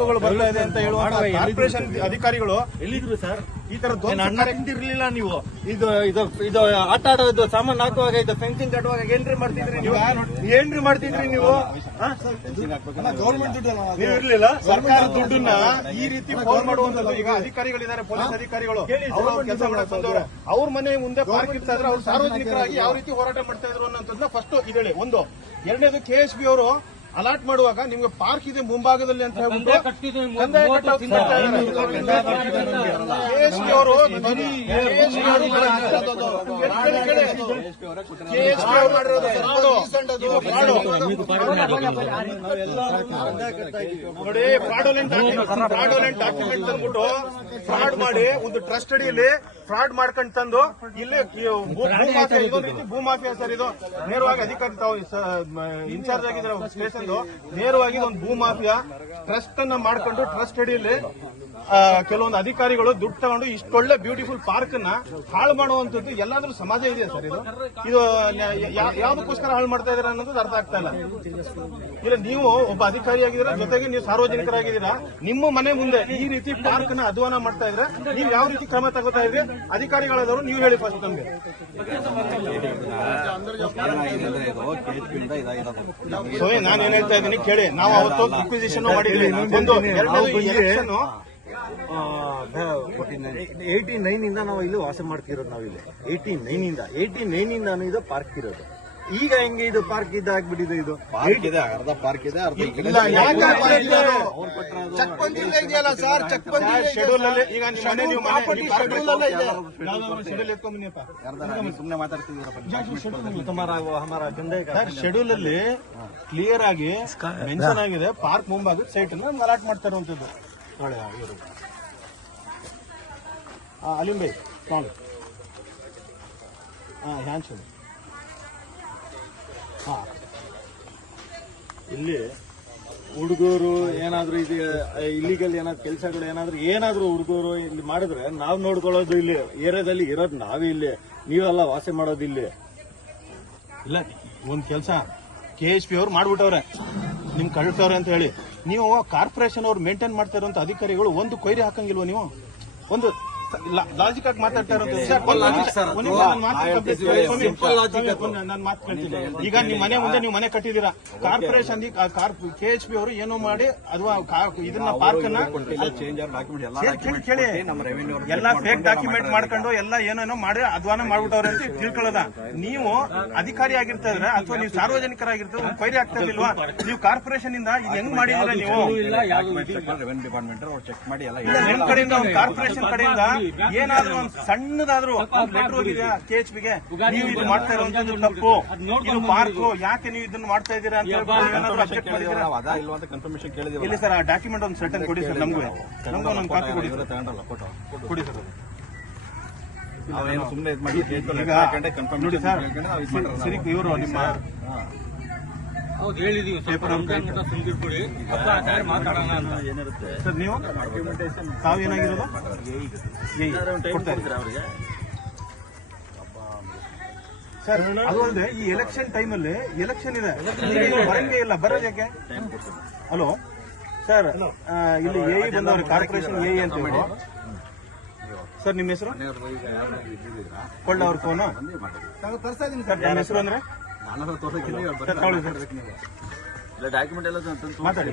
ಬರ್ತಾ ಇದೆ ಅಂತ ಹೇಳುವ ಕಾರ್ಪೊರೇಷನ್ ಅಧಿಕಾರಿಗಳು ಎಲ್ಲಿದ್ರು ಸರ್? ಈ ತರ ತಿಂದಿರ್ಲಿಲ್ಲ ನೀವು. ಇದು ಆಟ ಆಡೋದು ಸಾಮಾನು ಹಾಕುವಾಗ ಇದು ಫೆನ್ಸಿಂಗ್ ಕಟ್ಟುವಾಗ ಏನ್ರಿ ಮಾಡ್ತಿದ್ರಿ ನೀವು? ಏನ್ರಿ ಮಾಡ್ತಿದ್ರಿ ನೀವು? ಗೌರ್ಮೆಂಟ್ ದುಡ್ಡು ನೀವು ಇರ್ಲಿಲ್ಲ. ಸರ್ಕಾರ ದುಡ್ಡನ್ನ ಈ ರೀತಿ ಫೋನ್ ಮಾಡುವಂತದ್ದು. ಈಗ ಅಧಿಕಾರಿಗಳಿದ್ದಾರೆ, ಪೊಲೀಸ್ ಅಧಿಕಾರಿಗಳು, ಅವರು ಕೆಲಸ ಮಾಡಕ್ ಬಂದವ್ರೆ. ಅವ್ರ ಮನೆ ಮುಂದೆ ಪಾರ್ಕ್ ಇರ್ತಾ ಇದ್ರೆ ಅವ್ರು ಸಾರ್ವಜನಿಕರಾಗಿ ಯಾವ ರೀತಿ ಹೋರಾಟ ಮಾಡ್ತಾ ಇದ್ರು ಅನ್ನೋದನ್ನ ಫಸ್ಟ್ ಇದೇಳಿ. ಒಂದು ಎರಡನೇದು KSB ಅವರು ಅಲಾಟ್ ಮಾಡುವಾಗ ನಿಮ್ಗೆ ಪಾರ್ಕ್ ಇದೆ ಮುಂಭಾಗದಲ್ಲಿ ಅಂತ ಹೇಳ್ಬಿಟ್ಟು ನೋಡಿ, ಫ್ರಾಡೋಲೆಂಟ್ ಡಾಕ್ಯುಮೆಂಟ್ ತಂದ್ಬಿಟ್ಟು ಫ್ರಾಡ್ ಮಾಡಿ ಒಂದು ಟ್ರಸ್ಟ್ ಅಡಿಯಲ್ಲಿ ಫ್ರಾಡ್ ಮಾಡ್ಕೊಂಡು ತಂದು ಇಲ್ಲಿ ಭೂಮಾಫಿಯಾ, ಇದೊಂದು ರೀತಿ ಭೂಮಾಫಿಯಾ ಸರ್. ಇದು ನೇರವಾಗಿ ಅಧಿಕಾರಿ ತಾವು ಇನ್ಚಾರ್ಜ್ ಆಗಿದ್ದಾರೆ ಸ್ಟೇಷನ್, ನೇರವಾಗಿ ಒಂದು ಭೂಮಾಫಿಯಾ ಟ್ರಸ್ಟ್ ಅನ್ನ ಮಾಡ್ಕೊಂಡು ಟ್ರಸ್ಟ್ ಅಡಿಯಲ್ಲಿ ಕೆಲವೊಂದು ಅಧಿಕಾರಿಗಳು ದುಡ್ಡು ತಗೊಂಡು ಇಷ್ಟೊಳ್ಳೆ ಬ್ಯೂಟಿಫುಲ್ ಪಾರ್ಕ್ ನ ಹಾಳು ಮಾಡುವಂತದ್ದು ಎಲ್ಲಾದ್ರೂ ಸಮಾಜ ಇದೆಯಾ ಸರ್? ಇದು ಯಾವ್ದಕ್ಕೋಸ್ಕರ ಹಾಳು ಮಾಡ್ತಾ ಇದ್ದೀರಾ ಅನ್ನೋದು ಅರ್ಥ ಆಗ್ತಾ ಇಲ್ಲ. ಇಲ್ಲ, ನೀವು ಒಬ್ಬ ಅಧಿಕಾರಿಯಾಗಿದ್ದೀರಾ, ಜೊತೆಗೆ ನೀವು ಸಾರ್ವಜನಿಕರಾಗಿದ್ದೀರಾ. ನಿಮ್ಮ ಮನೆ ಮುಂದೆ ಈ ರೀತಿ ಪಾರ್ಕ್ ನ ಅಧ್ವಾನ ಮಾಡ್ತಾ ಇದ್ರೆ ನೀವು ಯಾವ ರೀತಿ ಕ್ರಮ ತಗೋತಾ ಇದ್ರಿ? ಅಧಿಕಾರಿಗಳಾದವರು ನೀವು ಹೇಳಿ ಫಸ್ಟ್ ನಮ್ಗೆ. ನಾನು ಏನ್ ಹೇಳ್ತಾ ಇದ್ದೀನಿ ಕೇಳಿ. ನಾವು ಅವತ್ತು ರಿಕ್ವಿಸಿಷನ್ ಮಾಡಿದ್ವಿ. ಒಂದು ಎರಡನೇದು ಎಲೆಕ್ಷನ್ 89 ಇಂದ ನಾವು ಇಲ್ಲಿ ವಾಸ ಮಾಡ್ತಿರೋದು. ನಾವಿಲ್ಲಿ 89 ಇಂದ ಇದು ಪಾರ್ಕ್ ಇರೋದು. ಈಗ ಹೆಂಗೆ ಇದು ಪಾರ್ಕ್ ಇದಾಗ್ಬಿಟ್ಟಿದೆ? ಇದು ಪಾರ್ಕ್ ಇದೆ, ಅರ್ಧ ಪಾರ್ಕ್ ಇದೆ, ಅರ್ಧ ಶೆಡ್ಯೂಲ್ ಅಲ್ಲಿ. ಈಗ ಸುಮ್ಮನೆ ಮಾತಾಡ್ತಿದ್ದೀರಾ? ಶೆಡ್ಯೂಲ್ ಅಲ್ಲಿ ಕ್ಲಿಯರ್ ಆಗಿ ಮೆನ್ಷನ್ ಆಗಿದೆ ಪಾರ್ಕ್ ಮುಂಭಾಗದ ಸೈಟ್ ಅನ್ನು ಅಲಾಟ್ ಮಾಡ್ತಾ ಇರುವಂತದ್ದು. ನೋಡಿ ಇವರು ಅಲಿಂಬೈ ಸ್ಮಾಲ್ ಹ್ಯಾಂಡ್ಸ್. ಇಲ್ಲಿ ಹುಡುಗರು ಏನಾದ್ರು ಇದು ಇಲ್ಲಿಗಲ್ ಏನಾದ್ರು ಕೆಲಸಗಳು ಏನಾದ್ರು ಹುಡುಗರು ಇಲ್ಲಿ ಮಾಡಿದ್ರೆ ನಾವು ನೋಡ್ಕೊಳ್ಳೋದು ಇಲ್ಲಿ ಏರಿಯಾದಲ್ಲಿ ಇರೋದು ನಾವೇ. ಇಲ್ಲಿ ನೀವೆಲ್ಲ ವಾಸ ಮಾಡೋದು ಇಲ್ಲಿ ಇಲ್ಲ. ಒಂದ್ ಕೆಲಸ KSB ಅವ್ರು ಮಾಡ್ಬಿಟ್ಟವ್ರೆ, ನಿಮ್ ಕಳ್ಸವ್ರೆ ಅಂತ ಹೇಳಿ ನೀವು ಕಾರ್ಪೊರೇಷನ್ ಅವ್ರು ಮೇಂಟೈನ್ ಮಾಡ್ತಾ ಇರುವಂತ ಅಧಿಕಾರಿಗಳು ಒಂದು ಕೊಯ್ರಿ ಹಾಕಂಗಿಲ್ವ? ನೀವು ಒಂದು ಲಾಜಿಕ್ ಆಗಿ ಮಾತಾಡ್ತಾ ಇರೋದು. ನಾನು ಮಾತು ಕೇಳ್ತೀನಿ. ಈಗ ನಿಮ್ ಮನೆ ಮುಂದೆ ನೀವು ಮನೆ ಕಟ್ಟಿದೀರಾ, ಕಾರ್ಪೊರೇಷನ್ KSB ಅವರು ಏನೋ ಮಾಡಿ ಅಥವಾ ಇದನ್ನ ಪಾರ್ಕ್ ಕೇಳಿ ಎಲ್ಲ ಫೇಕ್ ಡಾಕ್ಯುಮೆಂಟ್ ಮಾಡ್ಕೊಂಡು ಎಲ್ಲ ಏನೇನೋ ಮಾಡಿ ಅಧ್ವಾನ ಮಾಡ್ಬಿಟ್ಟವ್ರೆ ಅಂತ ತಿಳ್ಕೊಳ್ಳೋದ. ನೀವು ಅಧಿಕಾರಿ ಆಗಿರ್ತಾ ಇದ್ರೆ ಅಥವಾ ನೀವು ಸಾರ್ವಜನಿಕರಾಗಿರ್ತಾರೆ, ಒಂದು ಪೈರಿ ಆಗ್ತಾ ಇಲ್ವಾ? ನೀವು ಕಾರ್ಪೊರೇಷನ್ ಇಂದ ಇದು ಹೆಂಗ್ ಮಾಡಿದ್ರೆ ನೀವು ರೆವೆನ್ಯೂ ಡಿಪಾರ್ಟ್ಮೆಂಟ್ ಚೆಕ್ ಮಾಡಿ ಎಲ್ಲ ನಿಮ್ ಕಡೆಯಿಂದ ಒಂದು ಕಾರ್ಪೊರೇಷನ್ ಕಡೆಯಿಂದ ಏನಾದ್ರೂ ಒಂದು ಸಣ್ಣದಾದ್ರೂ ಲೆಟರ್ ಹೋಗಿದ್ಯಾ KSBಗೆ? ನೀವು ಇದು ಮಾಡ್ತಾ ಇರುವಂತದ್ದು ತಪ್ಪು, ಇದು ಪಾರ್ಕ್, ಯಾಕೆ ನೀವು ಇದನ್ನ ಮಾಡ್ತಾ ಇದ್ದೀರಾ ಅಂತ ಕನ್ಫರ್ಮೇಶನ್ ಕೇಳಿದ್ವಿ. ಇಲ್ಲಿ ಸರ್ ಆ ಡಾಕ್ಯುಮೆಂಟ್ ಒಂದು ಸೆಟನ್ ಕೊಡಿ ಸರ್. ನಮಗೂ ಒಂದು ಕಾಪಿ ಕೊಡಿ ಕೊಡಿ ಸರ್. ಸುಮ್ಮನೆ ನೋಡಿ ಸರ್, ಸರಿ ಇವರು ನಿಮ್ಮ ಹೇಳಿದೀವಿ ಸರ್. ನೀವು ತಾವೇನಾಗಿರೋದು ಸರ್? ಅದು ಅಲ್ಲದೆ ಈ ಎಲೆಕ್ಷನ್ ಟೈಮಲ್ಲಿ ಎಲೆಕ್ಷನ್ ಇದೆ, ಬರಂಗೆ ಇಲ್ಲ. ಬರೋದಕ್ಕೆ ಹಲೋ ಸರ್, ಇಲ್ಲಿ AE ಬಂದವ್ರೆ, ಕಾರ್ಪೊರೇಷನ್ AE ಅಂತ ಹೇಳಿ ಸರ್. ನಿಮ್ಮ ಹೆಸರು ಕೊಳ್ಳ ಅವ್ರ ಫೋನು ಸರ್. ನಿಮ್ಮ ಹೆಸರು ಅಂದ್ರೆ ಡಾಕ್ಯುಮೆಂಟ್ ಎಲ್ಲ ಮಾತಾಡಿ.